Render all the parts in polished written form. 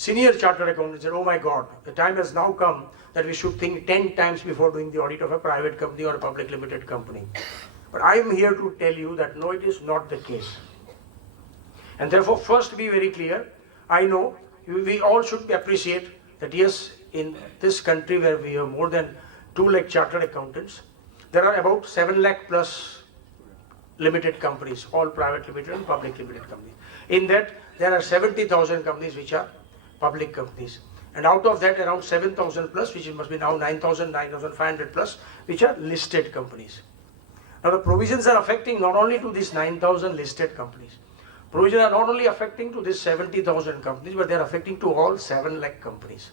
senior chartered accountant said, oh my God, the time has now come that we should think 10 times before doing the audit of a private company or a public limited company. But I am here to tell you that no, it is not the case. And therefore, first be very clear. I know we all should appreciate that yes, in this country where we have more than 2 lakh chartered accountants, there are about 7 lakh plus limited companies, all private limited and public limited companies. In that, there are 70,000 companies which are public companies. And out of that, around 7,000 plus, which must be now 9,000, 9,500 plus, which are listed companies. Now the provisions are affecting not only to these 9,000 listed companies. Provisions are not only affecting to these 70,000 companies, but they are affecting to all 7 lakh companies.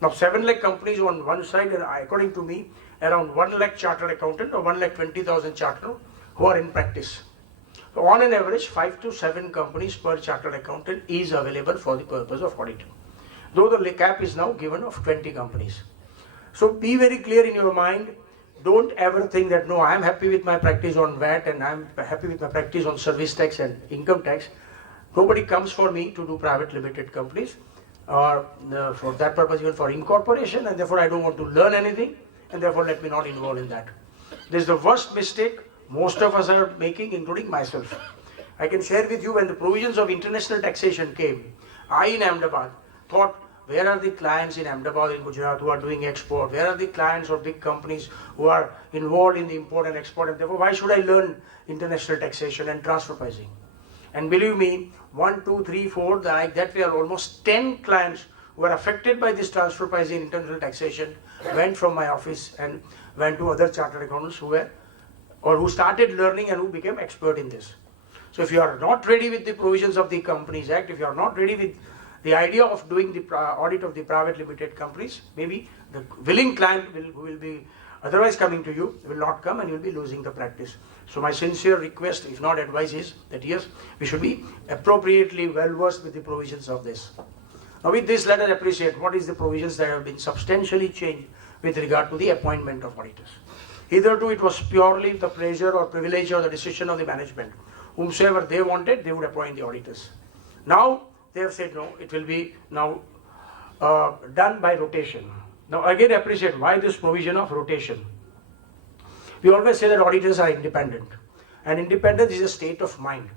Now 7 lakh companies on one side, and according to me, around 1 lakh chartered accountant or 1 lakh 20,000 chartered who are in practice. So on an average, 5 to 7 companies per chartered accountant is available for the purpose of audit. Though the cap is now given of 20 companies. So be very clear in your mind. Don't ever think that, no, I am happy with my practice on VAT and I am happy with my practice on service tax and income tax. Nobody comes for me to do private limited companies or for that purpose, even for incorporation, and therefore I don't want to learn anything, and therefore let me not involve in that. This is the worst mistake most of us are making, including myself. I can share with you when the provisions of international taxation came, I in Ahmedabad thought, where are the clients in Ahmedabad, in Gujarat, who are doing export? Where are the clients or big companies who are involved in the import and export? And therefore, why should I learn international taxation and transfer pricing? And believe me, 1, 2, 3, 4, like that, we are almost 10 clients who are affected by this transfer pricing international taxation, went from my office and went to other chartered accountants who were, or who started learning and who became expert in this. So if you are not ready with the provisions of the Companies Act, if you are not ready with the idea of doing the audit of the private limited companies, maybe the willing client who will be otherwise coming to you will not come and you will be losing the practice. So my sincere request, if not advice, is that yes, we should be appropriately well versed with the provisions of this. Now with this, let us appreciate what is the provisions that have been substantially changed with regard to the appointment of auditors. Hitherto it was purely the pleasure or privilege or the decision of the management. Whomsoever they wanted, they would appoint the auditors. Now they have said no, it will be now done by rotation. Now again appreciate why this provision of rotation. We always say that auditors are independent, and independence is a state of mind.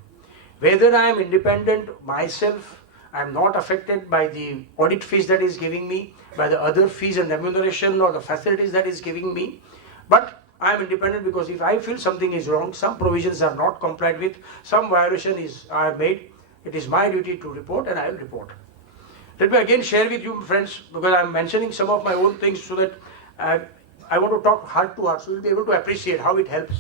Whether I am independent myself, I am not affected by the audit fees that is giving me, by the other fees and remuneration or the facilities that is giving me, but I am independent because if I feel something is wrong, some provisions are not complied with, some violation is made, it is my duty to report and I will report. Let me again share with you, friends, because I am mentioning some of my own things so that I want to talk heart to heart, so you will be able to appreciate how it helps.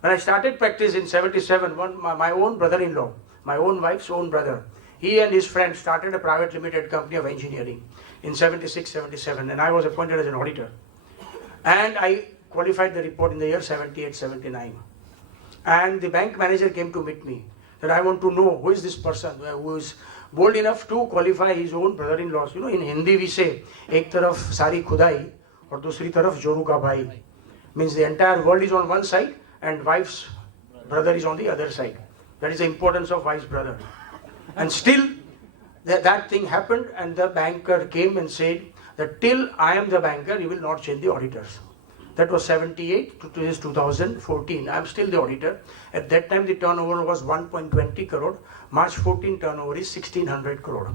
When I started practice in 77, my own brother-in-law, my own wife's own brother, he and his friend started a private limited company of engineering in 76, 77, and I was appointed as an auditor. And I qualified the report in the year 78, 79. And the bank manager came to meet me, that I want to know who is this person who is bold enough to qualify his own brother-in-laws. You know, in Hindi we say, ek taraf sari khudai, or dusri taraf joru ka bhai. Means the entire world is on one side and wife's brother is on the other side. That is the importance of wife's brother. And still that thing happened, and the banker came and said that till I am the banker, you will not change the auditors. That was 78 to 2014. I am still the auditor. At that time the turnover was 1.20 crore. March 14 turnover is 1600 crore.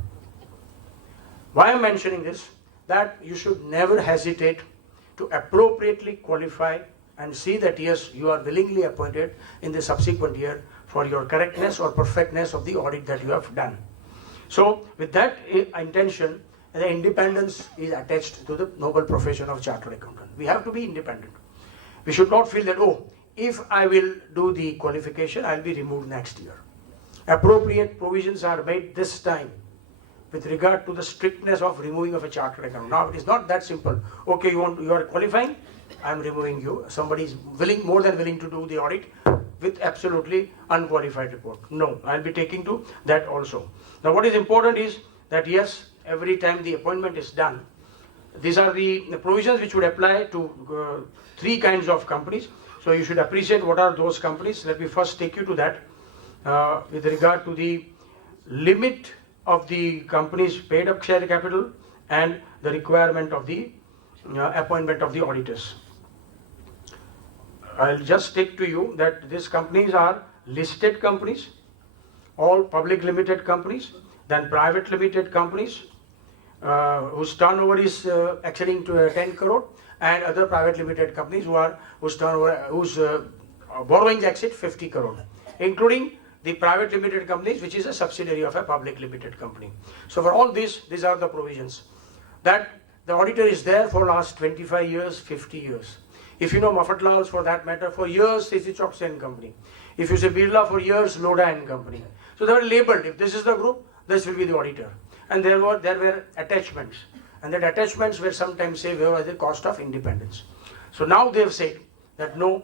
Why I am mentioning this? That you should never hesitate to appropriately qualify and see that yes, you are willingly appointed in the subsequent year for your correctness or perfectness of the audit that you have done. So with that intention, the independence is attached to the noble profession of chartered accountant. We have to be independent. We should not feel that, oh, if I will do the qualification, I will be removed next year. Appropriate provisions are made this time with regard to the strictness of removing of a chartered accountant. Now it is not that simple. Okay, you are qualifying, I am removing you. Somebody is more than willing to do the audit with absolutely unqualified report. No, I will be taking to that also. Now what is important is that yes, every time the appointment is done, these are the provisions which would apply to 3 kinds of companies. So you should appreciate what are those companies. Let me first take you to that with regard to the limit of the company's paid up share capital and the requirement of the appointment of the auditors. I'll just stick to you that these companies are listed companies, all public limited companies, then private limited companies whose turnover is exceeding to 10 crore, and other private limited companies whose borrowings exceed 50 crore, including the private limited companies which is a subsidiary of a public limited company. So for all these are the provisions that the auditor is there for last 25 years, 50 years. If you know Mafatlal's for that matter, for years CC Chokse and Company. If you say Birla, for years Loda and Company. So they were labeled, if this is the group, this will be the auditor. And there were attachments. And that attachments were sometimes say where was the cost of independence. So now they have said that no,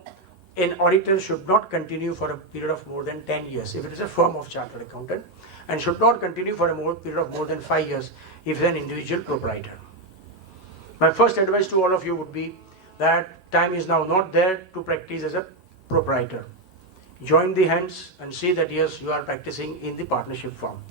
an auditor should not continue for a period of more than 10 years if it is a firm of chartered accountant, and should not continue for a period of more than 5 years if it is an individual proprietor. My first advice to all of you would be that time is now not there to practice as a proprietor. Join the hands and see that yes, you are practicing in the partnership form.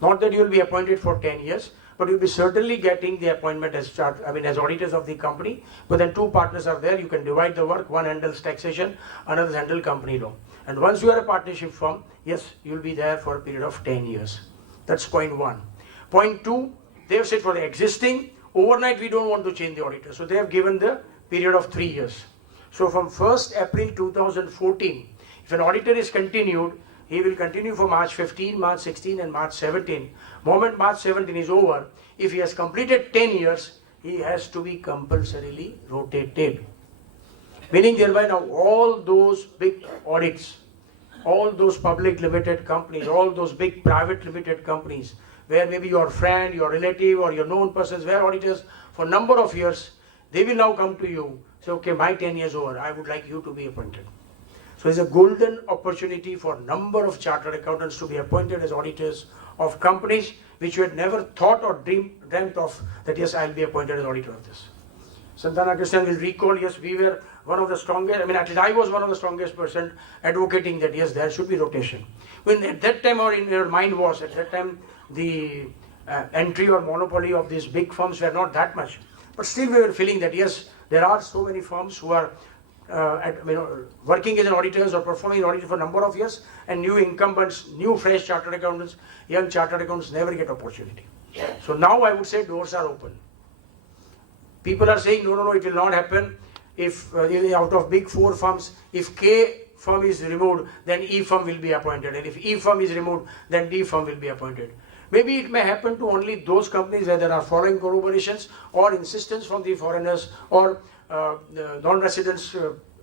Not that you will be appointed for 10 years, but you will be certainly getting the appointment as auditors of the company. But then two partners are there, you can divide the work, one handles taxation, another handles company law. And once you are a partnership firm, yes, you will be there for a period of 10 years. That's point one. Point two, they have said for the existing, overnight we don't want to change the auditor. So they have given the period of 3 years. So from 1st April 2014, if an auditor is continued, he will continue for March 15, March 16 and March 17. Moment March 17 is over, if he has completed 10 years, he has to be compulsorily rotated. Meaning thereby now all those big audits, all those public limited companies, all those big private limited companies, where maybe your friend, your relative or your known persons were auditors for a number of years, they will now come to you, say, okay, my 10 years over, I would like you to be appointed. So it's a golden opportunity for a number of chartered accountants to be appointed as auditors of companies which you had never thought or dreamt of that yes, I'll be appointed as auditor of this. Santana Krishnan will recall, yes, we were one of the strongest, at least I was one of the strongest person advocating that yes, there should be rotation. When at that time or in your mind was, at that time the entry or monopoly of these big firms were not that much. But still we were feeling that yes, there are so many firms who are working as an auditors or performing an audit for a number of years, and new incumbents, new fresh chartered accountants, young chartered accountants never get opportunity. So now I would say doors are open. People are saying no, it will not happen. If out of big four firms, if K firm is removed, then E firm will be appointed, and if E firm is removed, then D firm will be appointed. Maybe it may happen to only those companies where there are foreign corroborations or insistence from the foreigners or non-residents,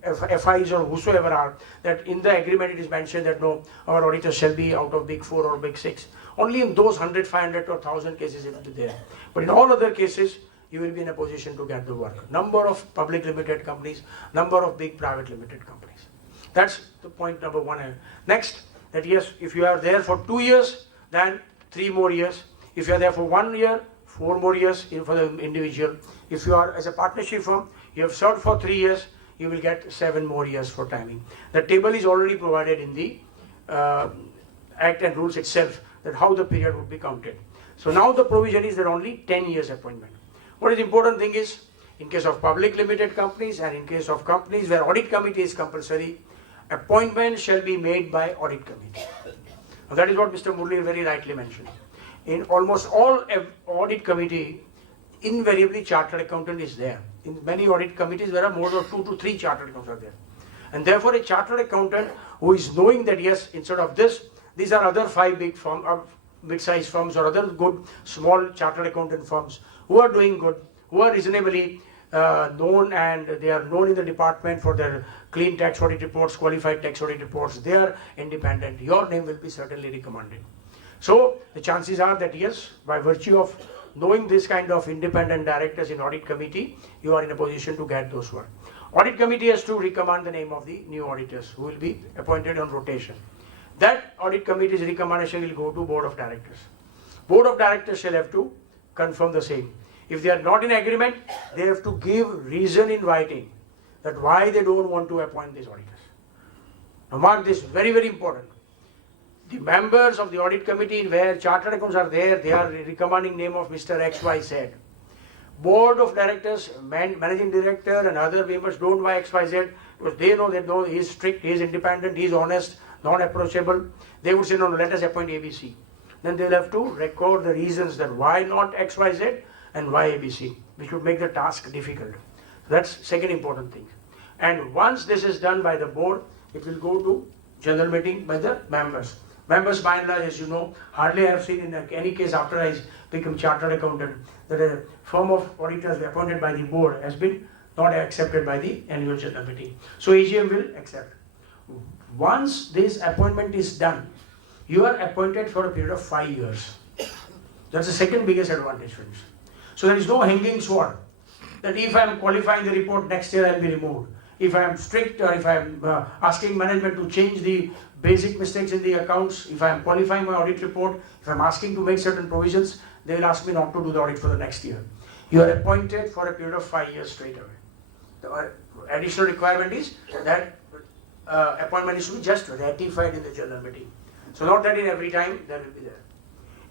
FIs or whosoever are, that in the agreement it is mentioned that no, our auditors shall be out of big four or big six. Only in those 100, 500 or 1000 cases it will be there. But in all other cases, you will be in a position to get the work. Number of public limited companies, number of big private limited companies. That's the point number one. Next, that yes, if you are there for 2 years, then 3 more years. If you are there for 1 year, 4 more years for the individual. If you are as a partnership firm, you have served for 3 years, you will get 7 more years for timing. The table is already provided in the Act and Rules itself, that how the period would be counted. So now the provision is that only 10 years appointment. What is the important thing is, in case of public limited companies and in case of companies where audit committee is compulsory, appointment shall be made by audit committee. Now that is what Mr. Murli very rightly mentioned. In almost all audit committee, invariably chartered accountant is there. In many audit committees, there are more than 2 to 3 chartered accountants are there. And therefore, a chartered accountant who is knowing that yes, instead of this, these are other 5 big firms, mid-sized firms or other good small chartered accountant firms who are doing good, who are reasonably known, and they are known in the department for their clean tax audit reports, qualified tax audit reports. They are independent. Your name will be certainly recommended. So the chances are that yes, by virtue of knowing this kind of independent directors in audit committee, you are in a position to get those work. Audit committee has to recommend the name of the new auditors who will be appointed on rotation. That audit committee's recommendation will go to board of directors. Board of directors shall have to confirm the same. If they are not in agreement, they have to give reason in writing that why they don't want to appoint these auditors. Now mark this, very, very important. the members of the audit committee where chartered accountants are there, they are recommending name of Mr. XYZ. Board of directors, managing director and other members don't buy XYZ because they know that no, he is strict, he is independent, he is honest, not approachable. They would say, no, let us appoint ABC. Then they'll have to record the reasons that why not XYZ and why ABC, which would make the task difficult. That's second important thing. And once this is done by the board, it will go to general meeting by the members. Members, by and large, as you know, hardly I have seen in any case after I become chartered accountant that a firm of auditors appointed by the board has been not accepted by the annual general meeting. So AGM will accept. Once this appointment is done, you are appointed for a period of 5 years. That's the second biggest advantage, friends. So there is no hanging sword that if I am qualifying the report next year, I will be removed. If I am strict or if I am asking management to change the basic mistakes in the accounts, if I am qualifying my audit report, if I am asking to make certain provisions, they will ask me not to do the audit for the next year. You are appointed for a period of 5 years straight away. The additional requirement is that appointment is to be just ratified in the general meeting. So not that in every time that will be there.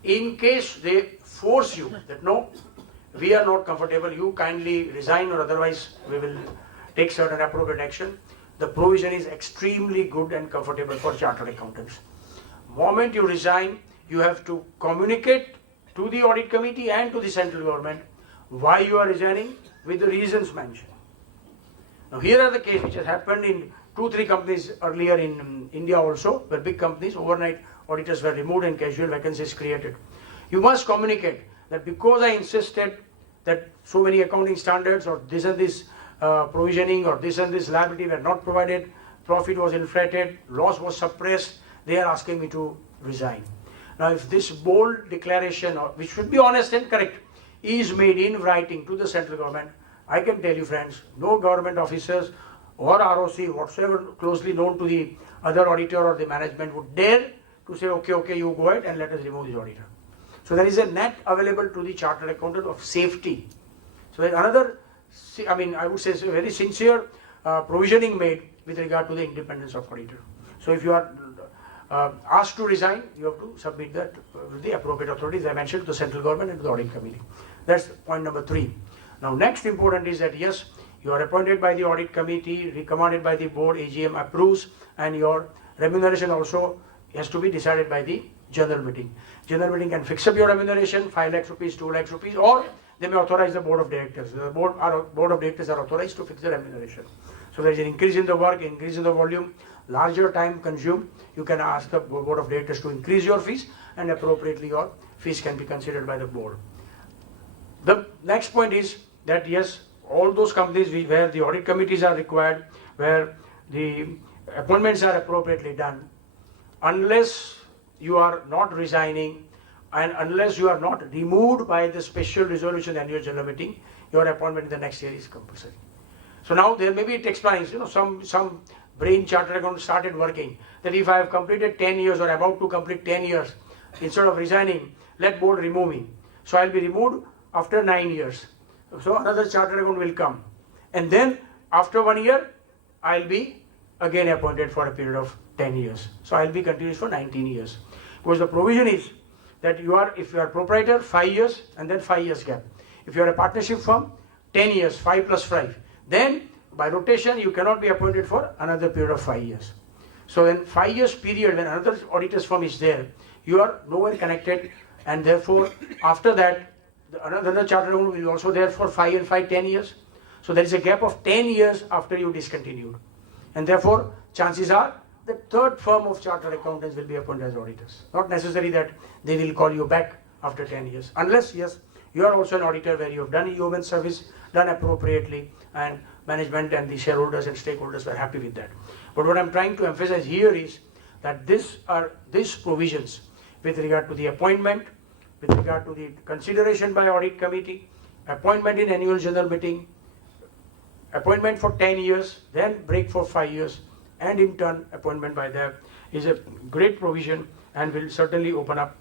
In case they force you that no, we are not comfortable, you kindly resign or otherwise we will take certain appropriate action. The provision is extremely good and comfortable for chartered accountants. Moment you resign, you have to communicate to the audit committee and to the central government why you are resigning with the reasons mentioned. Now here are the cases which has happened in 2-3 companies earlier in India also, where big companies, overnight auditors were removed and casual vacancies created. You must communicate that because I insisted that so many accounting standards or this and this provisioning or this and this liability were not provided, profit was inflated, loss was suppressed, they are asking me to resign. Now if this bold declaration, which should be honest and correct, is made in writing to the central government, I can tell you friends, no government officers or ROC whatsoever closely known to the other auditor or the management would dare to say, okay, you go ahead and let us remove this auditor. So there is a net available to the chartered accountant of safety. So there is another, I would say very sincere provisioning made with regard to the independence of auditor. So if you are asked to resign, you have to submit that with the appropriate authorities, I mentioned, to the central government and to the audit committee. That's point number 3. Now next important is that yes, you are appointed by the audit committee, recommended by the board, AGM approves, and your remuneration also has to be decided by the general meeting. General meeting can fix up your remuneration, 5 lakhs rupees, 2 lakhs rupees, or they may authorize the board of directors. The board of directors are authorized to fix the remuneration. So there is an increase in the work, increase in the volume, larger time consumed. You can ask the board of directors to increase your fees, and appropriately your fees can be considered by the board. The next point is that yes, all those companies where the audit committees are required, where the appointments are appropriately done, unless you are not resigning and unless you are not removed by the special resolution annual general meeting, your appointment in the next year is compulsory. So now there maybe it explains, some brain chartered accountant started working that if I have completed 10 years or about to complete 10 years, instead of resigning, let board remove me. So I will be removed after 9 years. So another chartered accountant will come, and then after 1 year, I will be again appointed for a period of 10 years. So I will be continuous for 19 years. Because the provision is that if you are proprietor, 5 years and then 5 years gap. If you are a partnership firm, 10 years, 5 plus 5. Then by rotation, you cannot be appointed for another period of 5 years. So in 5 years period, when another auditor's firm is there, you are nowhere connected, and therefore after that, another chartered accountant will be also there for 5 and 5, 10 years. So there is a gap of 10 years after you discontinued. And therefore, chances are the third firm of chartered accountants will be appointed as auditors. Not necessary that they will call you back after 10 years. Unless, yes, you are also an auditor where you have done yeoman service, done appropriately, and management and the shareholders and stakeholders were happy with that. But what I'm trying to emphasize here is that these provisions with regard to the appointment, with regard to the consideration by audit committee, appointment in annual general meeting, appointment for 10 years, then break for 5 years, and in turn appointment by them is a great provision and will certainly open up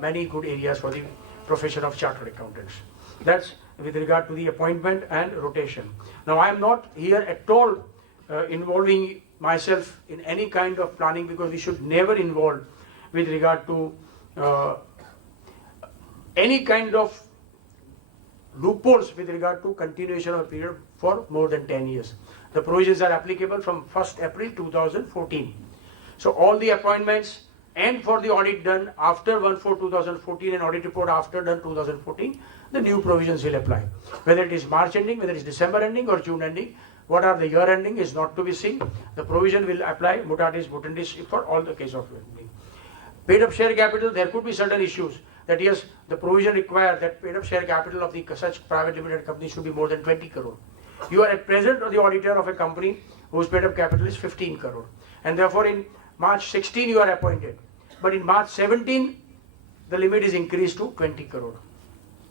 many good areas for the profession of chartered accountants. That's with regard to the appointment and rotation. Now I am not here at all involving myself in any kind of planning, because we should never involve with regard to any kind of loopholes with regard to continuation of a period for more than 10 years. The provisions are applicable from 1st April 2014. So all the appointments and for the audit done after 1/4/2014 and audit report after done 2014, the new provisions will apply. Whether it is March ending, whether it is December ending or June ending, what are the year ending is not to be seen. The provision will apply mutatis mutandis for all the case of ending. Paid up share capital, there could be certain issues that yes, the provision requires that paid up share capital of the such private limited company should be more than 20 crore. You are at present the auditor of a company whose paid up capital is 15 crore. And therefore in March 16 you are appointed. But in March 17 the limit is increased to 20 crore.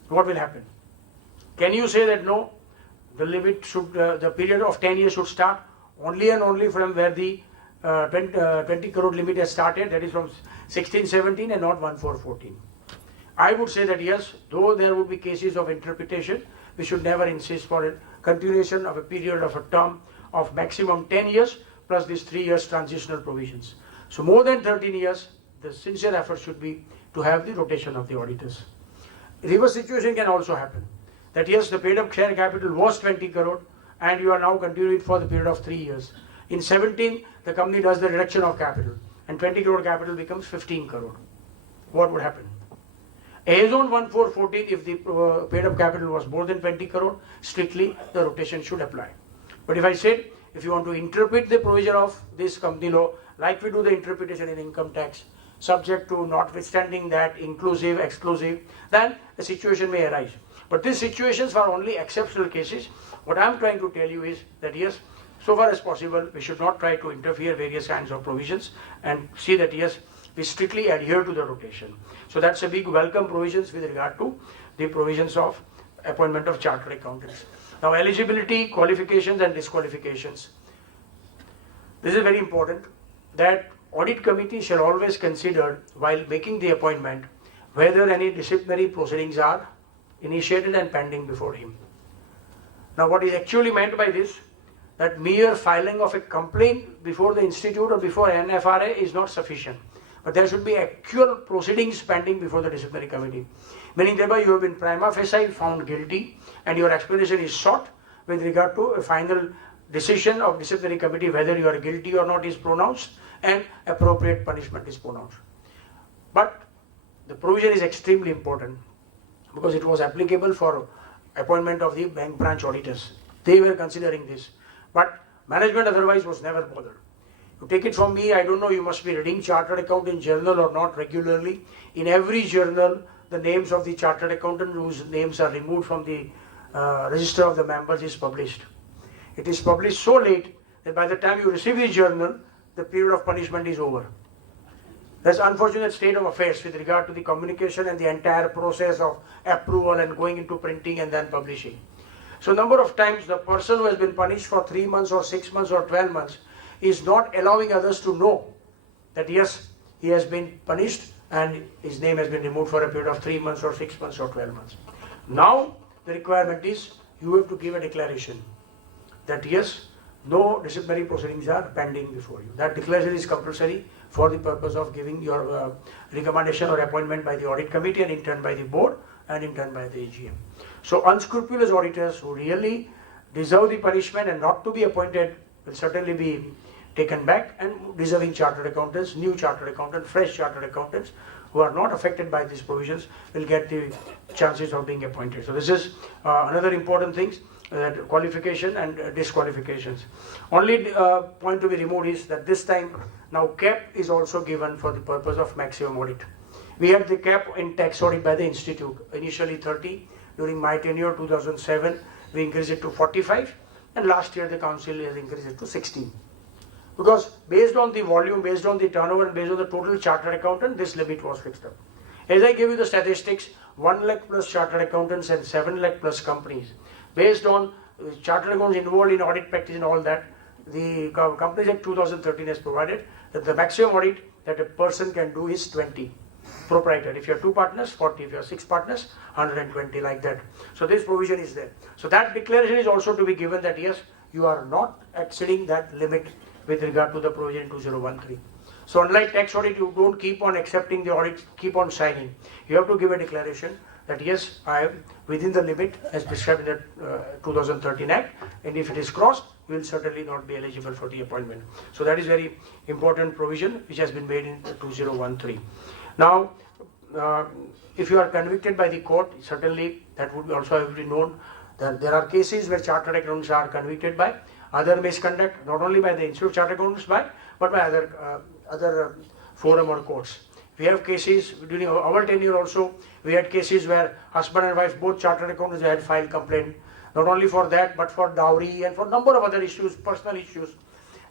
What will happen? Can you say that no, the limit should, the period of 10 years should start only and only from where the 20 crore limit has started, that is from 16-17 and not 1/4-14? I would say that yes, though there would be cases of interpretation, we should never insist for a continuation of a period of a term of maximum 10 years plus these 3 years transitional provisions. So more than 13 years, the sincere effort should be to have the rotation of the auditors. Reverse situation can also happen. That yes, the paid up share capital was 20 crore and you are now continuing it for the period of 3 years. In 17, the company does the reduction of capital and 20 crore capital becomes 15 crore. What would happen? As on 1/4-14, if the paid up capital was more than 20 crore, strictly the rotation should apply. But if I said, if you want to interpret the provision of this company law, like we do the interpretation in income tax, subject to notwithstanding that inclusive, exclusive, then a situation may arise. But these situations are only exceptional cases. What I am trying to tell you is that yes, so far as possible, we should not try to interfere various kinds of provisions and see that yes, we strictly adhere to the rotation. So that's a big welcome provisions with regard to the provisions of appointment of chartered accountants. Now eligibility, qualifications and disqualifications. This is very important that audit committee shall always consider while making the appointment whether any disciplinary proceedings are initiated and pending before him. Now what is actually meant by this, that mere filing of a complaint before the institute or before NFRA is not sufficient. But there should be actual proceedings pending before the disciplinary committee. Meaning thereby you have been prima facie found guilty and your explanation is sought with regard to a final decision of disciplinary committee whether you are guilty or not is pronounced and appropriate punishment is pronounced. But the provision is extremely important because it was applicable for appointment of the bank branch auditors. They were considering this. But management otherwise was never bothered. You take it from me, I don't know, you must be reading chartered accountant journal or not regularly. In every journal, the names of the chartered accountant whose names are removed from the register of the members is published. It is published so late that by the time you receive the journal, the period of punishment is over. That's unfortunate state of affairs with regard to the communication and the entire process of approval and going into printing and then publishing. So number of times the person who has been punished for 3 months or 6 months or 12 months is not allowing others to know that yes, he has been punished and his name has been removed for a period of 3 months or 6 months or 12 months. Now the requirement is you have to give a declaration that yes, no disciplinary proceedings are pending before you. That declaration is compulsory for the purpose of giving your recommendation or appointment by the audit committee and in turn by the board and in turn by the AGM. So unscrupulous auditors who really deserve the punishment and not to be appointed will certainly be taken back, and deserving chartered accountants, new chartered accountants, fresh chartered accountants who are not affected by these provisions will get the chances of being appointed. So this is another important thing, that qualification and disqualifications. Only point to be removed is that this time now cap is also given for the purpose of maximum audit. We had the cap in tax audit by the institute, initially 30, during my tenure 2007 we increased it to 45 and last year the council has increased it to 16. Because based on the volume, based on the turnover and based on the total chartered accountant, this limit was fixed up. As I gave you the statistics, 1 lakh plus chartered accountants and 7 lakh plus companies. Based on chartered accountants involved in audit practice and all that, the Companies Act 2013 has provided that the maximum audit that a person can do is 20. Proprietor. If you have 2 partners, 40. If you have 6 partners, 120, like that. So this provision is there. So that declaration is also to be given that yes, you are not exceeding that limit with regard to the provision 2013. So unlike tax audit, you don't keep on accepting the audit, keep on signing. You have to give a declaration that yes, I am within the limit as prescribed in the 2013 Act, and if it is crossed, you will certainly not be eligible for the appointment. So that is very important provision which has been made in 2013. Now, if you are convicted by the court, certainly that would also have been known that there are cases where chartered accountants are convicted by other misconduct, not only by the Institute of Chartered Accountants but by other forum or courts. We have cases during our tenure also. We had cases where husband and wife, both chartered accountants, had filed complaint. Not only for that, but for dowry and for number of other issues, personal issues.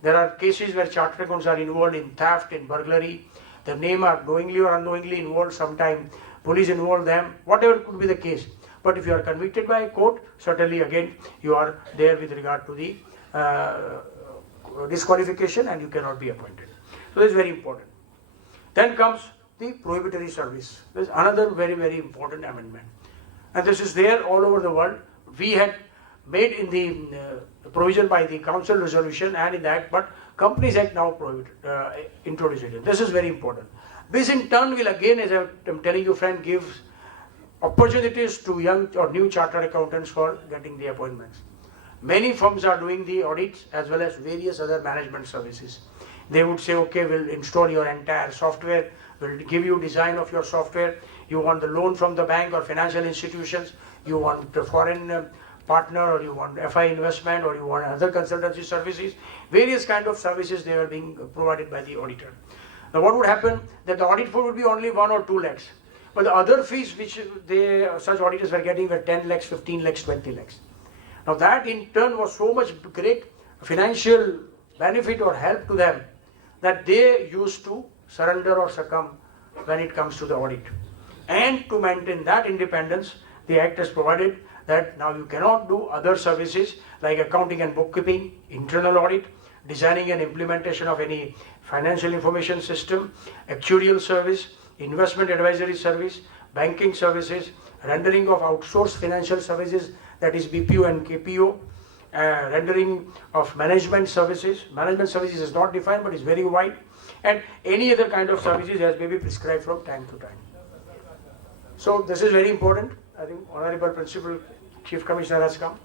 There are cases where chartered accountants are involved in theft, in burglary. Their name are knowingly or unknowingly involved. Sometimes police involve them. Whatever could be the case. But if you are convicted by a court, certainly again you are there with regard to the disqualification, and you cannot be appointed. So this is very important. Then comes the prohibitory service. This is another very, very important amendment. And this is there all over the world. We had made in the provision by the council resolution and in the act, but Companies Act now introduced it. This is very important. This in turn will again, as I am telling you friend, give opportunities to young or new chartered accountants for getting the appointments. Many firms are doing the audits as well as various other management services. They would say, okay, we'll install your entire software, we'll give you design of your software, you want the loan from the bank or financial institutions, you want a foreign partner, or you want FI investment, or you want other consultancy services, various kind of services they are being provided by the auditor. Now what would happen, that the audit fee would be only 1 or 2 lakhs, but the other fees which such auditors were getting were 10 lakhs, 15 lakhs, 20 lakhs. Now that in turn was so much great financial benefit or help to them that they used to surrender or succumb when it comes to the audit. And to maintain that independence, the Act has provided that now you cannot do other services like accounting and bookkeeping, internal audit, designing and implementation of any financial information system, actuarial service, investment advisory service, banking services, rendering of outsourced financial services, that is BPO and KPO, rendering of management services. Management services is not defined but is very wide, and any other kind of services as may be prescribed from time to time. So this is very important. I think Honorable Principal Chief Commissioner has come.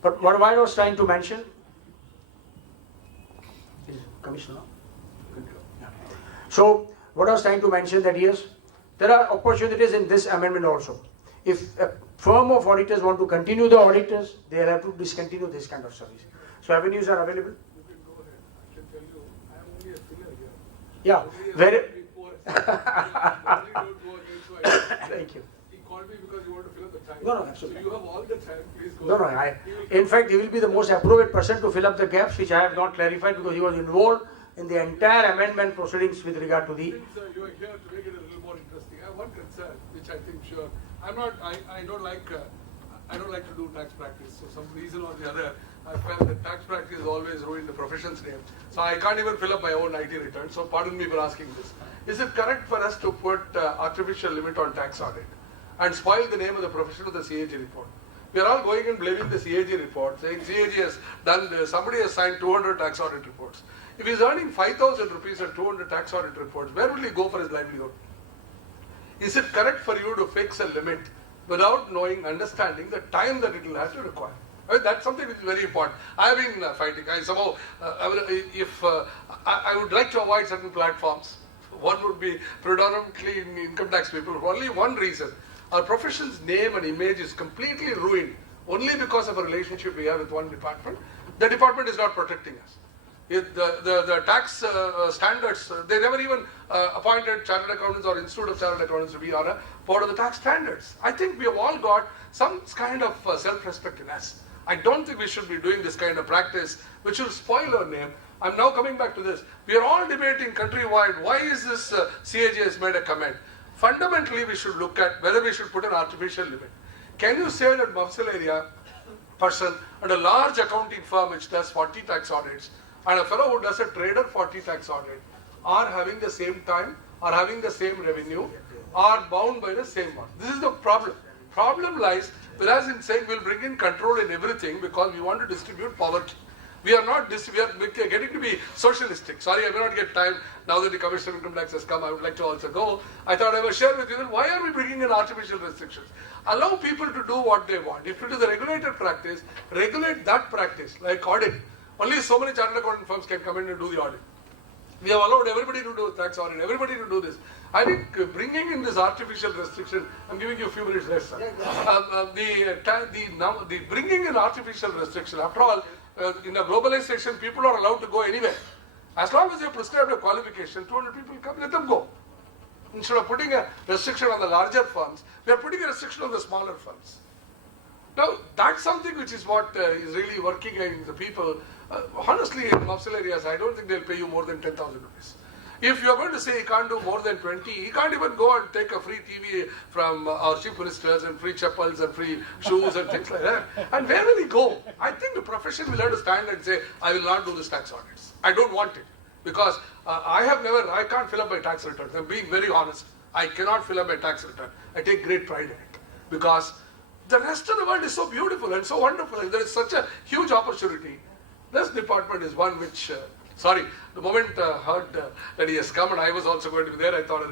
But what I was trying to mention is Commissioner. Yeah. So what I was trying to mention that yes, there are opportunities in this amendment also. If a firm of auditors want to continue the auditors, they will have to discontinue this kind of service. So avenues are available. Yeah, very. Thank you. He called me because you want to fill up the time. No, absolutely. So you have all the time, please go. No, in fact, he will be the most appropriate person to fill up the gaps which I have not clarified, because he was involved in the entire amendment proceedings with regard to the. Since you are here to make it a little more interesting, I have one concern which I think sure. I don't like to do tax practice. So some reason or the other, I felt that tax practice is always ruined the profession's name. So I can't even fill up my own IT return. So pardon me for asking this. Is it correct for us to put artificial limit on tax audit and spoil the name of the profession with the CAG report? We are all going and blaming the CAG report, saying CAG has done this, somebody has signed 200 tax audit reports. If he is earning 5,000 rupees and 200 tax audit reports, where will he go for his livelihood? Is it correct for you to fix a limit without knowing, understanding the time that it will have to require? I mean, that's something which is very important. I have been fighting. I would like to avoid certain platforms. One would be predominantly income tax people for only one reason. Our profession's name and image is completely ruined only because of a relationship we have with one department. The department is not protecting us. The tax standards, they never even appointed chartered accountants or Institute of Chartered Accountants to be on a board of the tax standards. I think we have all got some kind of self-respect in us. I don't think we should be doing this kind of practice which will spoil our name. I'm now coming back to this. We are all debating countrywide, why is this CAG has made a comment? Fundamentally, we should look at whether we should put an artificial limit. Can you say that Mafsal area person and a large accounting firm which does 40 tax audits and a fellow who does a trader 40 tax audit are having the same time, are having the same revenue, are bound by the same one? This is the problem. Problem lies with us in saying we'll bring in control in everything because we want to distribute poverty. We are not this. We are getting to be socialistic. Sorry, I may not get time now that the Commissioner of Income Tax has come. I would like to also go. I thought I would share with you that why are we bringing in artificial restrictions? Allow people to do what they want. If it is a regulated practice, regulate that practice like audit. Only so many chartered accountant firms can come in and do the audit. We have allowed everybody to do tax audit, everybody to do this. I think bringing in this artificial restriction, I'm giving you a few minutes less, sir. The bringing in artificial restriction, after all, in a globalization, people are allowed to go anywhere. As long as you prescribed a qualification, 200 people come, let them go. Instead of putting a restriction on the larger firms, we are putting a restriction on the smaller firms. Now, that's something which is what is really working in the people. Honestly, in mafsal areas, I don't think they'll pay you more than 10,000 rupees. If you are going to say you can't do more than 20, you can't even go and take a free TV from our chief ministers and free chappals and free shoes and things like that. And where will he go? I think the profession will have to stand and say, I will not do this tax audits. I don't want it. Because I can't fill up my tax returns. I'm being very honest. I cannot fill up my tax return. I take great pride in it. Because the rest of the world is so beautiful and so wonderful. And there is such a huge opportunity. This department is one which, the moment heard that he has come and I was also going to be there, I thought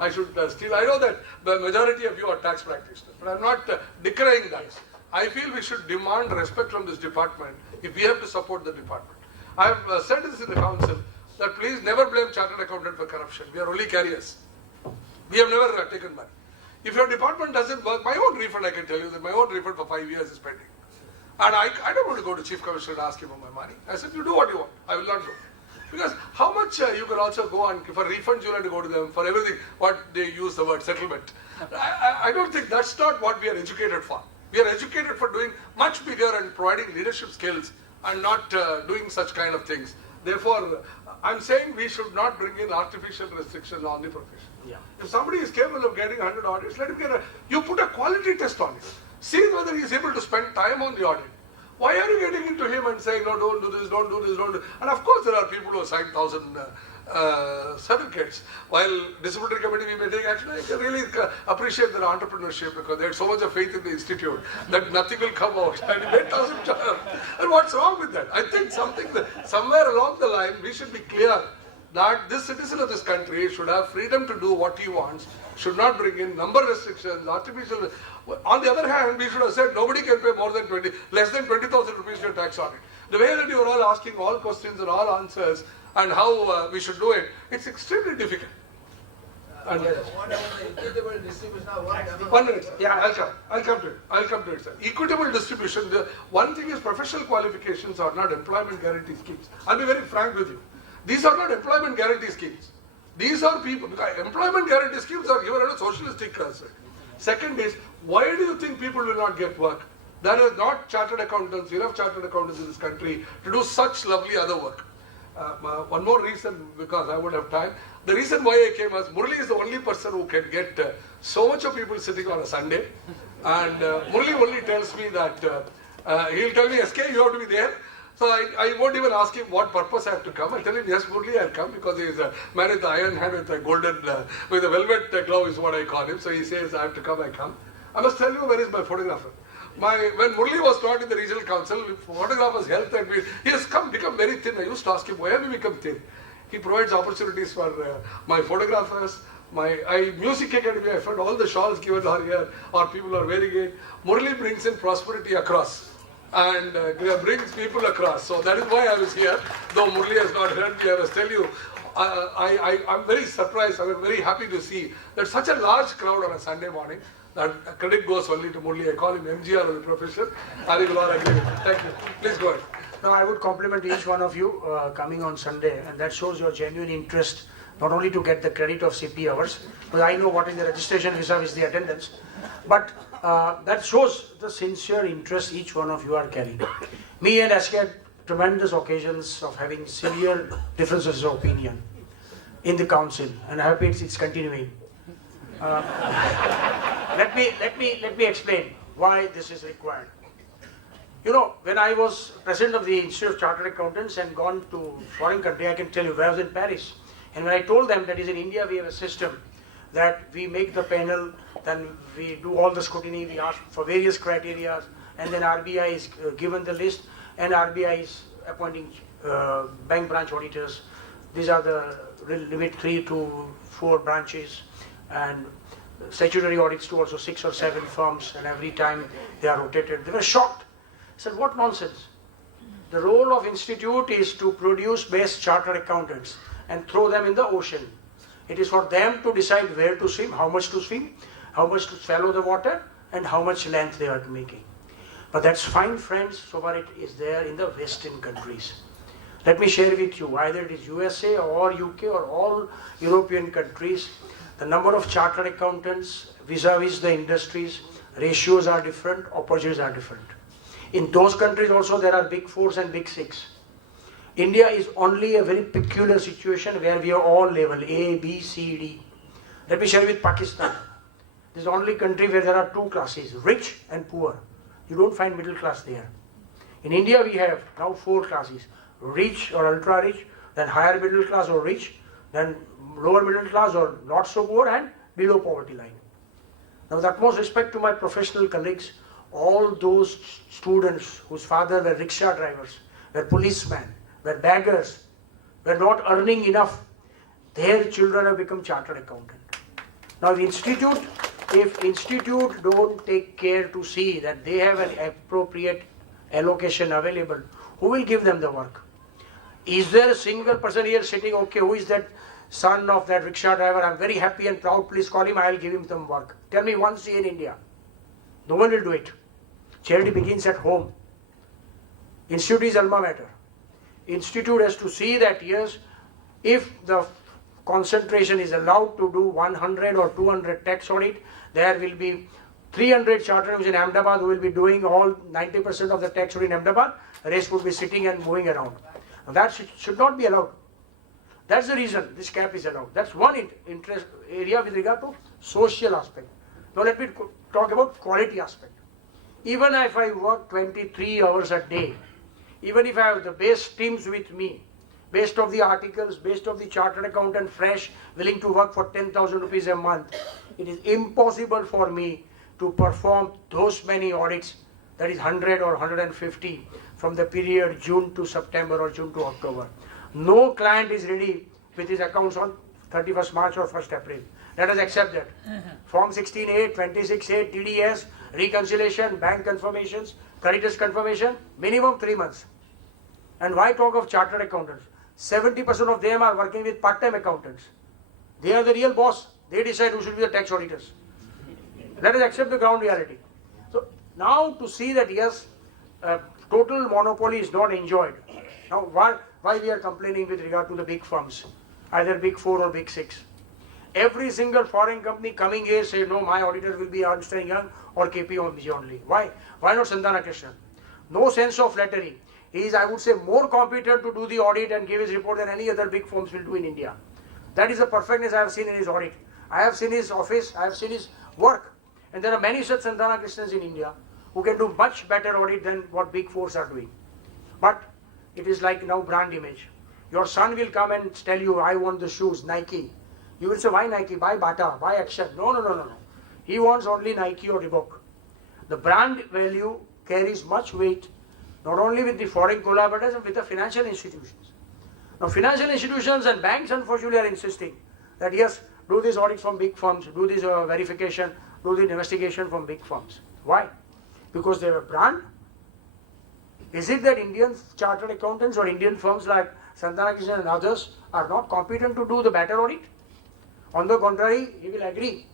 I should steal. I know that the majority of you are tax practitioners, but I'm not decrying that. I feel we should demand respect from this department if we have to support the department. I have said this in the council that please never blame chartered accountant for corruption. We are only carriers. We have never taken money. If your department doesn't work, my own refund, I can tell you that my own refund for 5 years is pending. And I don't want to go to Chief Commissioner and ask him for my money. I said, you do what you want. I will not do. Because how much you can also go and for refunds you have to go to them, for everything, what they use the word settlement. I don't think that's not what we are educated for. We are educated for doing much bigger and providing leadership skills and not doing such kind of things. Therefore, I'm saying we should not bring in artificial restrictions on the profession. Yeah. If somebody is capable of getting 100 audits, let him get you put a quality test on it. See whether he is able to spend time on the audit. Why are you getting into him and saying, no, don't do this, don't do this, don't do this? And of course, there are people who have signed 1,000 certificates. While disciplinary committee we may take action, I can really appreciate their entrepreneurship because they had so much of faith in the institute that nothing will come out. And he made 1,000 charters. And what's wrong with that? I think somewhere along the line, we should be clear that this citizen of this country should have freedom to do what he wants, should not bring in number restrictions, artificial. On the other hand, we should have said nobody can pay less than 20,000 rupees to a tax audit. The way that you are all asking all questions and all answers and how we should do it, it's extremely difficult. And what about the equitable distribution of what? 1 minute. Yeah, I'll come to it, sir. Equitable distribution. The one thing is professional qualifications are not employment guarantee schemes. I'll be very frank with you. These are not employment guarantee schemes. These are people. Employment guarantee schemes are given under socialistic concept. Second is, why do you think people will not get work? There are not chartered accountants, enough chartered accountants in this country to do such lovely other work. One more reason, because I would have time. The reason why I came was Murli is the only person who can get so much of people sitting on a Sunday. And Murli only tells me that, he'll tell me, SK, you have to be there. So I won't even ask him what purpose I have to come. I'll tell him, yes, Murli, I'll come because he is a man with the iron hand with a golden, with a velvet glove is what I call him. So he says, I have to come, I come. I must tell you, where is my photographer? When Murli was not in the regional council, photographer's health and he has become very thin. I used to ask him, why have you become thin? He provides opportunities for my photographers, my music academy. I found all the shawls given are here, or people are wearing it. Murli brings in prosperity across. And brings people across. So that is why I was here. Though Murli has not heard me, I must tell you, I'm very surprised, I'm very happy to see that such a large crowd on a Sunday morning. That credit goes only to Murli. I call him MGR of the profession. I think we'll all agree with it. Thank you. Please go ahead. Now, I would compliment each one of you coming on Sunday, and that shows your genuine interest, not only to get the credit of CPE hours, but I know what is the registration vis-a-vis the attendance, but that shows the sincere interest each one of you are carrying. Me and SK had tremendous occasions of having severe differences of opinion in the council, and I'm happy it's continuing. Let me explain why this is required. You know, when I was president of the Institute of Chartered Accountants and gone to foreign country, I can tell you, I was in Paris, and when I told them that is in India we have a system that we make the panel, then we do all the scrutiny, we ask for various criteria, and then RBI is given the list, and RBI is appointing bank branch auditors. These are the limit 3 to 4 branches, and statutory audits to also 6 or 7 firms, and every time they are rotated. They were shocked. I said, what nonsense? The role of institute is to produce best chartered accountants and throw them in the ocean. It is for them to decide where to swim, how much to swallow the water, and how much length they are making. But that's fine, friends, so far it is there in the Western countries. Let me share with you, either it is USA or UK or all European countries, the number of chartered accountants vis-a-vis the industries, ratios are different, opportunities are different. In those countries also there are big 4s and big 6. India is only a very peculiar situation where we are all level A, B, C, D. Let me share with Pakistan. This is the only country where there are 2 classes, rich and poor. You don't find middle class there. In India we have now 4 classes, rich or ultra rich, then higher middle class or rich, then lower middle class or not so poor, and below poverty line. Now with utmost respect to my professional colleagues, all those students whose father were rickshaw drivers, were policemen, were beggars, were not earning enough, their children have become chartered accountant. Now if institute don't take care to see that they have an appropriate allocation available, who will give them the work? Is there a single person here sitting, okay, who is that son of that rickshaw driver? I'm very happy and proud, please call him, I'll give him some work. Tell me one C in India. No one will do it. Charity begins at home. Institute is alma mater. Institute has to see that, yes, if the concentration is allowed to do 100 or 200 tax audit, there will be 300 chartered in Ahmedabad who will be doing all 90% of the tax audit in Ahmedabad. The rest would be sitting and moving around. Now that should not be allowed. That's the reason this cap is allowed. That's one interest area with regard to social aspect. Now let me talk about quality aspect. Even if I work 23 hours a day, even if I have the best teams with me, based of the articles, based of the chartered accountant fresh, willing to work for 10,000 rupees a month, it is impossible for me to perform those many audits, that is 100 or 150 from the period June to September or June to October. No client is ready with his accounts on 31st March or 1st April. Let us accept that. Form 16A, 26A, TDS, reconciliation, bank confirmations, creditors confirmation, minimum 3 months. And why talk of chartered accountants? 70% of them are working with part-time accountants. They are the real boss. They decide who should be the tax auditors. Let us accept the ground reality. So now to see that yes, total monopoly is not enjoyed. Now why we are complaining with regard to the big firms, either big 4 or big 6. Every single foreign company coming here say, no, my auditor will be Ernst & Young or KPMG only. Why? Why not Santana Krishnan? No sense of flattery. He is, I would say, more competent to do the audit and give his report than any other big firms will do in India. That is the perfectness I have seen in his audit. I have seen his office, I have seen his work. And there are many such Santana Krishnans in India who can do much better audit than what big 4s are doing. But it is like now brand image. Your son will come and tell you, I want the shoes, Nike. You will say, why Nike? Buy Bata, buy Action. No. He wants only Nike or Reebok. The brand value carries much weight, not only with the foreign collaborators, but with the financial institutions. Now, financial institutions and banks, unfortunately, are insisting that yes, do this audit from big firms, do this verification, do the investigation from big firms. Why? Because they have a brand. Is it that Indian chartered accountants or Indian firms like Santana Krishnan and others are not competent to do the better audit? On the contrary, he will agree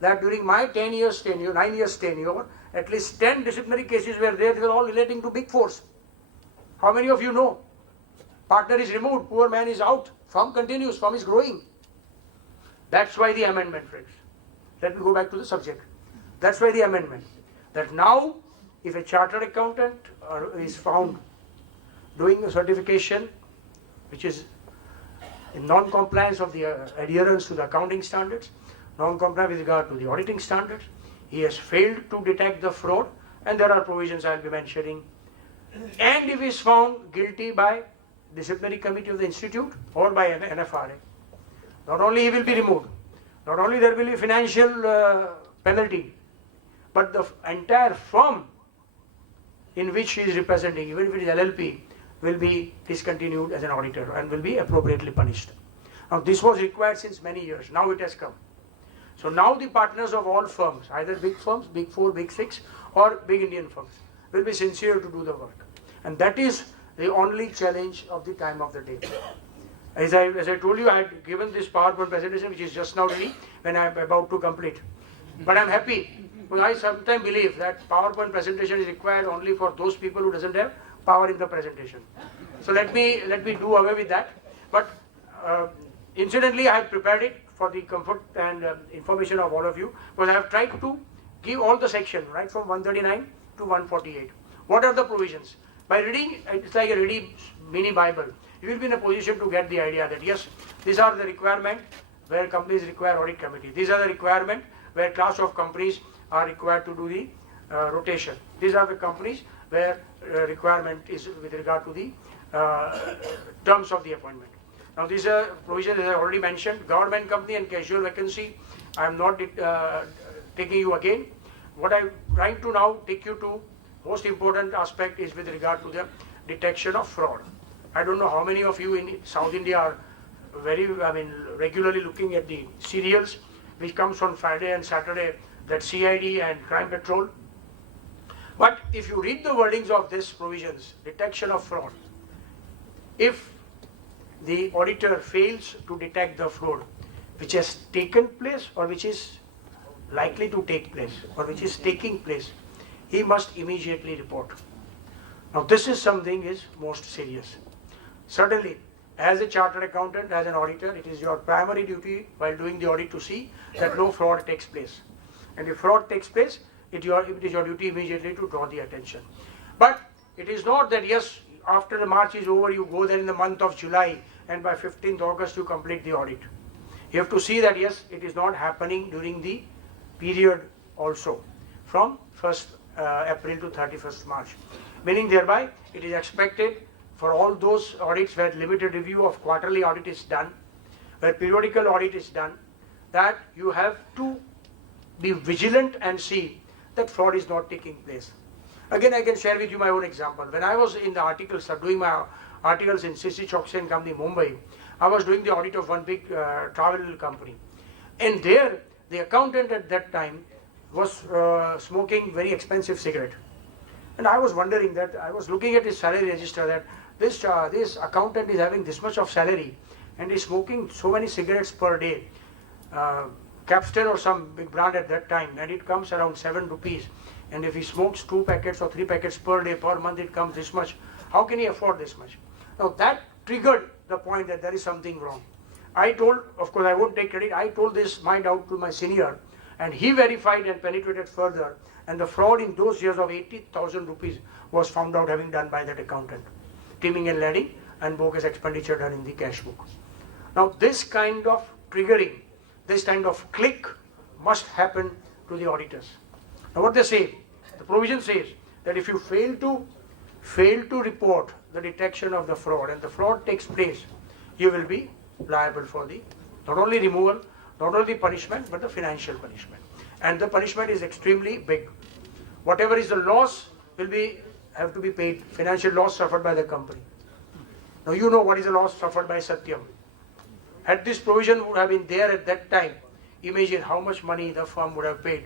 that during my 9 years tenure, at least 10 disciplinary cases were there, they were all relating to big 4s. How many of you know? Partner is removed, poor man is out, firm continues, firm is growing. That's why the amendment, friends. Let me go back to the subject. That's why the amendment. That now, if a chartered accountant is found doing a certification which is in non-compliance of the adherence to the accounting standards, non-compliance with regard to the auditing standards, he has failed to detect the fraud, and there are provisions I will be mentioning. And if he is found guilty by disciplinary committee of the institute or by an NFRA, not only he will be removed, not only there will be financial penalty, but the entire firm in which he is representing, even if it is LLP, will be discontinued as an auditor and will be appropriately punished. Now this was required since many years, now it has come. So now the partners of all firms, either big firms, big 4, big 6 or big Indian firms will be sincere to do the work. And that is the only challenge of the time of the day. As I told you, I had given this PowerPoint presentation which is just now ready when I am about to complete. But I am happy because I sometimes believe that PowerPoint presentation is required only for those people who doesn't have power in the presentation. So let me do away with that. But incidentally, I have prepared it for the comfort and information of all of you, because I have tried to give all the section right from 139 to 148. What are the provisions? By reading, it's like a ready mini Bible. You will be in a position to get the idea that yes, these are the requirement where companies require audit committee. These are the requirement where class of companies are required to do the rotation. These are the companies where requirement is with regard to the terms of the appointment. Now these are provisions, as I already mentioned, government company and casual vacancy. I am not taking you again. What I am trying to now take you to, most important aspect is with regard to the detection of fraud. I don't know how many of you in South India are regularly looking at the serials which comes on Friday and Saturday, that CID and Crime Patrol. But if you read the wordings of these provisions, detection of fraud, if the auditor fails to detect the fraud which has taken place or which is likely to take place or which is taking place, he must immediately report. Now this is something is most serious. Certainly, as a chartered accountant, as an auditor, it is your primary duty while doing the audit to see that no fraud takes place. And if fraud takes place, it is your duty immediately to draw the attention. But it is not that yes, after the March is over, you go there in the month of July and by 15th August you complete the audit. You have to see that yes, it is not happening during the period also from 1st April to 31st March. Meaning thereby it is expected for all those audits where limited review of quarterly audit is done, where periodical audit is done, that you have to be vigilant and see that fraud is not taking place. Again, I can share with you my own example. When I was in the articles, doing my articles in CC Choksey and Company, Mumbai, I was doing the audit of one big travel company. And there, the accountant at that time was smoking very expensive cigarette. And I was wondering that, I was looking at his salary register that this accountant is having this much of salary and is smoking so many cigarettes per day. Capstan or some big brand at that time, and it comes around 7 rupees. And if he smokes 2 packets or 3 packets per day, per month it comes this much. How can he afford this much? Now that triggered the point that there is something wrong. I told, of course I won't take credit, I told this mind out to my senior and he verified and penetrated further, and the fraud in those years of 80,000 rupees was found out having done by that accountant. Teaming and leading and bogus expenditure done in the cash book. Now this kind of triggering, this kind of click must happen to the auditors. Now what they say, the provision says that if you fail to report the detection of the fraud and the fraud takes place, you will be liable for the not only removal, not only punishment, but the financial punishment. And the punishment is extremely big. Whatever is the loss will have to be paid, financial loss suffered by the company. Now you know what is the loss suffered by Satyam. Had this provision would have been there at that time, imagine how much money the firm would have paid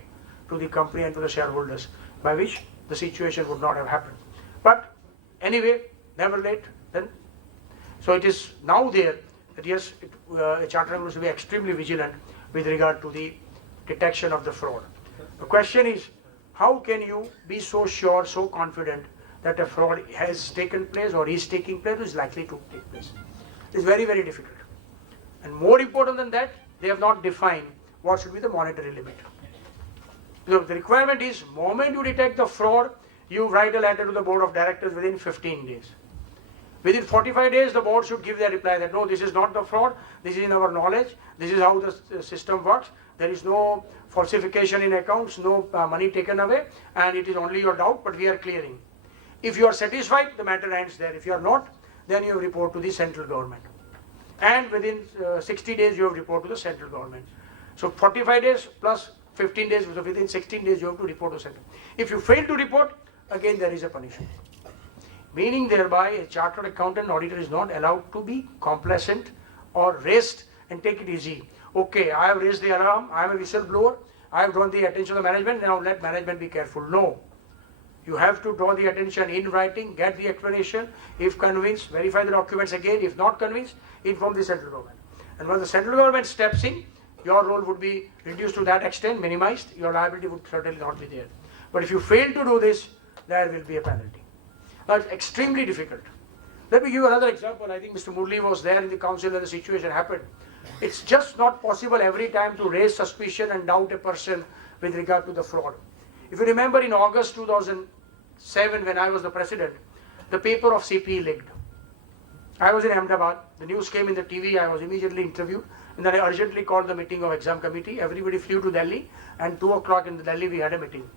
to the company and to the shareholders, by which the situation would not have happened. But anyway, never late then. So it is now there that yes, a chartered accountant should be extremely vigilant with regard to the detection of the fraud. The question is, how can you be so sure, so confident that a fraud has taken place or is taking place or is likely to take place? It is very, very difficult. And more important than that, they have not defined what should be the monetary limit. So the requirement is, moment you detect the fraud, you write a letter to the board of directors within 15 days. Within 45 days, the board should give their reply that no, this is not the fraud, this is in our knowledge, this is how the system works, there is no falsification in accounts, no money taken away, and it is only your doubt, but we are clearing. If you are satisfied, the matter ends there. If you are not, then you report to the central government. And within 60 days, you have report to the central government. So 45 days plus 15 days, so within 16 days, you have to report to central. If you fail to report, again there is a punishment. Meaning thereby a chartered accountant auditor is not allowed to be complacent or rest and take it easy. Okay, I have raised the alarm, I am a whistleblower, I have drawn the attention of the management, now let management be careful. No. You have to draw the attention in writing, get the explanation. If convinced, verify the documents again. If not convinced, inform the central government. And when the central government steps in, your role would be reduced to that extent, minimized. Your liability would certainly not be there. But if you fail to do this, there will be a penalty. Now, it's extremely difficult. Let me give you another example. I think Mr. Murli was there in the council when the situation happened. It's just not possible every time to raise suspicion and doubt a person with regard to the fraud. If you remember in August 2007 when I was the president, the paper of CPE leaked. I was in Ahmedabad, the news came in the TV, I was immediately interviewed, and then I urgently called the meeting of exam committee. Everybody flew to Delhi, and 2 o'clock in Delhi we had a meeting.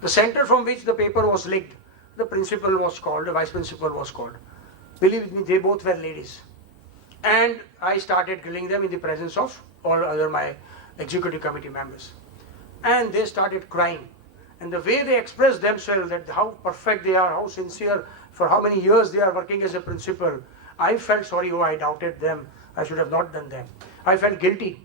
The center from which the paper was leaked, the principal was called, the vice principal was called. Believe me, they both were ladies. And I started grilling them in the presence of all other my executive committee members. And they started crying. And the way they expressed themselves, that how perfect they are, how sincere, for how many years they are working as a principal, I felt sorry, I doubted them, I should have not done them. I felt guilty.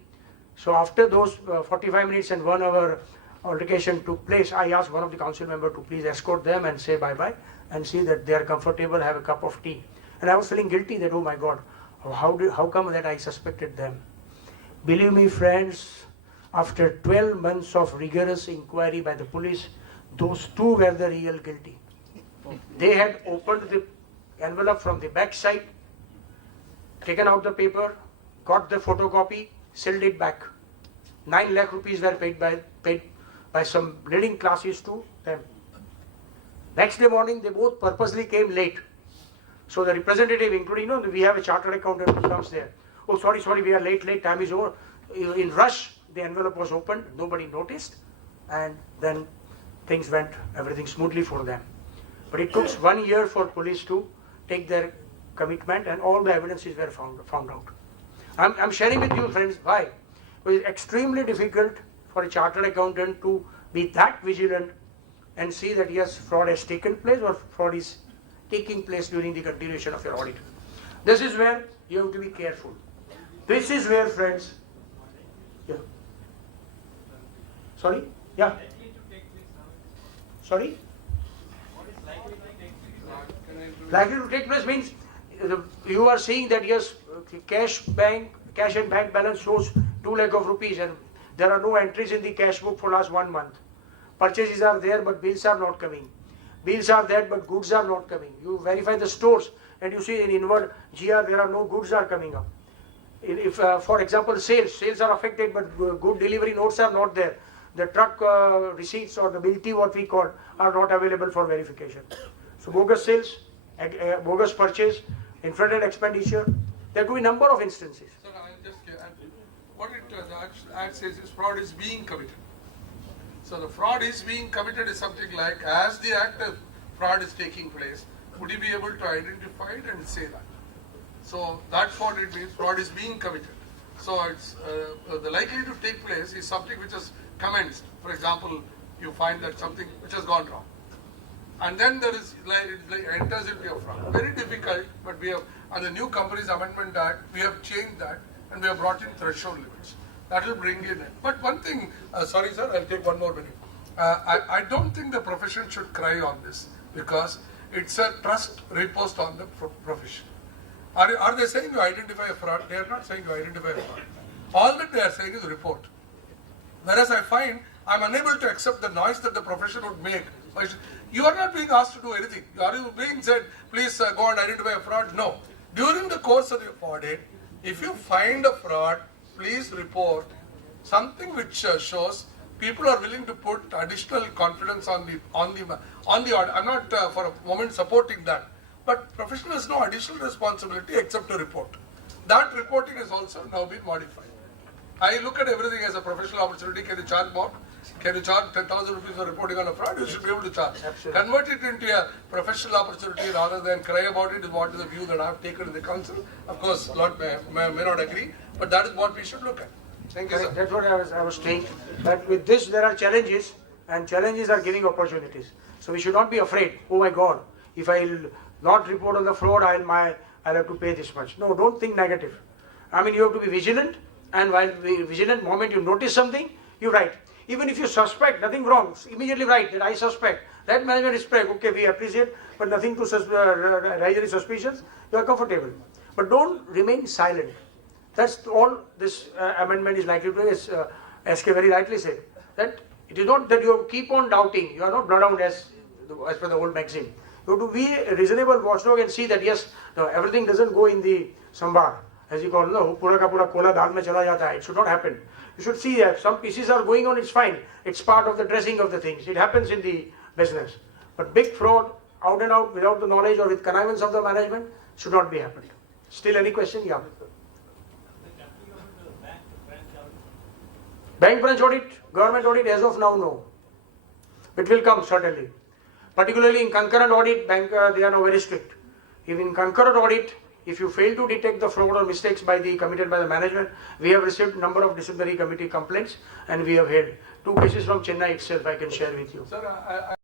So after those 45 minutes and 1 hour altercation took place, I asked one of the council members to please escort them and say bye-bye and see that they are comfortable, have a cup of tea. And I was feeling guilty that, oh my God, how come that I suspected them? Believe me, friends, after 12 months of rigorous inquiry by the police, those 2 were the real guilty. They had opened the envelope from the back side, taken out the paper, got the photocopy, sealed it back. 9 lakh rupees were paid by some leading classes to them. Next day morning, they both purposely came late. So the representative, including, we have a chartered accountant who comes there. Oh, sorry, we are late, time is over. In rush, the envelope was opened, nobody noticed, and then things went, everything smoothly for them. But it took 1 year for police to take their commitment, and all the evidences were found out. I'm sharing with you, friends, why? Because it's extremely difficult for a chartered accountant to be that vigilant and see that yes, fraud has taken place or fraud is taking place during the continuation of your audit. This is where you have to be careful. This is where, friends, yeah. Sorry? Yeah. Sorry? Likely to take place means you are seeing that yes, cash and bank balance shows 2 lakh of rupees and there are no entries in the cash book for last 1 month. Purchases are there but bills are not coming. Bills are there but goods are not coming. You verify the stores and you see in inward GR there are no goods are coming up. If for example sales are affected but good delivery notes are not there. The truck receipts or the bilty what we call are not available for verification. So bogus sales, bogus purchase, inflated expenditure, there could be a number of instances. Sir, what the act says is fraud is being committed. So the fraud is being committed is something like, as the act of fraud is taking place, would you be able to identify it and say that? So that's what it means, fraud is being committed. So it's the likely to take place is something which has commenced. For example, you find that something which has gone wrong. And then there is it enters into a fraud. Very difficult, but we have, and the new Companies Amendment Act, we have changed that and we have brought in threshold limits. That will bring in. But one thing, sorry sir, I'll take 1 more minute. I don't think the profession should cry on this because it's a trust reposed on the profession. Are they saying you identify a fraud? They are not saying you identify a fraud. All that they are saying is report. Whereas I find I'm unable to accept the noise that the profession would make. You are not being asked to do anything. Are you being said, please go and identify a fraud? No. During the course of the audit, if you find a fraud, please report something which shows people are willing to put additional confidence on the audit. I'm not for a moment supporting that, but professional has no additional responsibility except to report. That reporting has also now been modified. I look at everything as a professional opportunity. Can you charge more? Can you charge 10,000 rupees for reporting on a fraud? You should be able to charge. Absolutely. Convert it into a professional opportunity rather than cry about it is what is the view that I have taken in the council. Of course, a lot may not agree, but that is what we should look at. Thank you, sir. That's what I was saying. But with this, there are challenges, and challenges are giving opportunities. So we should not be afraid. Oh my God, if I'll not report on the fraud, I'll have to pay this much. No, don't think negative. I mean, you have to be vigilant, and while vigilant, moment you notice something, you write. Even if you suspect, nothing wrong, immediately write that I suspect. That management is correct, okay, we appreciate, but nothing to raise any suspicions, you are comfortable. But don't remain silent. That's all this amendment is likely to do, as SK very rightly said. That it is not that you keep on doubting, you are not bloodhound as per the old maxim. You have to be a reasonable watchdog and see that yes, no, everything doesn't go in the sambar, as you call, no, pura ka pura kola dal mein chala jata hai. It should not happen. You should see that some pieces are going on, it's fine. It's part of the dressing of the things. It happens in the business. But big fraud, out and out, without the knowledge or with connivance of the management, should not be happened. Still any question? Yeah. Bank branch audit, government audit, as of now, no. It will come certainly. Particularly in concurrent audit, bank they are now very strict. Even in concurrent audit, if you fail to detect the fraud or mistakes committed by the management, we have received number of disciplinary committee complaints, and we have had 2 cases from Chennai itself. I can share with you. Sir,